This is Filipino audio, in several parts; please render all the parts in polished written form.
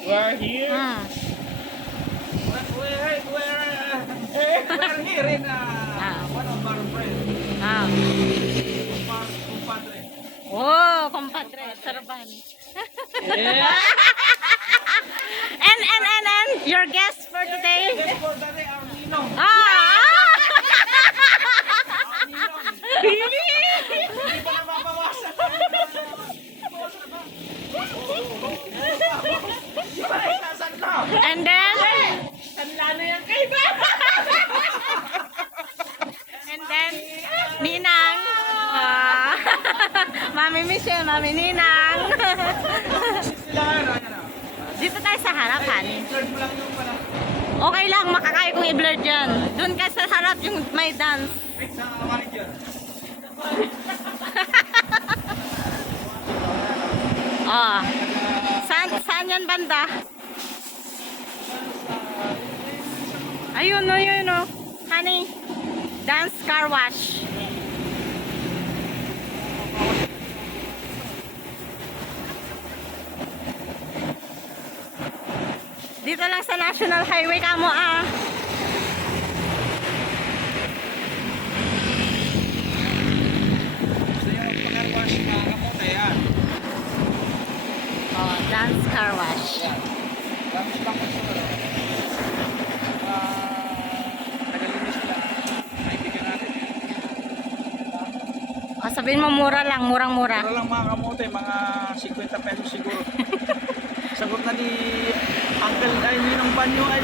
We're here. We're here in one of our friends. Compadre. Oh, compadre, Sarban. Yeah. And your guest for today? Yes, for the day, our Ninong. Really? Hindi pa na mabawasan. Di ba nasasan na? And then? Sanla na yan kay ba? And then, Ninang. Mami Michelle, Mami Ninang. Sila ano, ano. Dito tayo sa harapan. Third mo lang yung pala. Okay lang, makakaya kong i-blur dyan. Doon ka sa harap yung may dance. Wait, sa manager. Ah. Saan yan banda? Ayun o, yun o. Honey, dance car wash. Dito lang sa National Highway kamo ah. Gusto nyo magpakarwash na kamote, yan. Oh, dance car wash. Dami silang gusto. Nagalinis sila. Kaibigan natin. Oh, sabihin mo mura lang, murang-mura. Pero lang mga kamote, mga 50 pesos siguro. Sagot na ni Uncle, ay Ninong Banyo, ay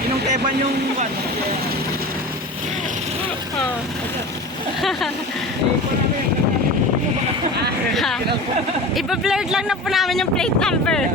Ninong Teban yung ano. Oh. Iba-blurred lang na po namin yung plate number.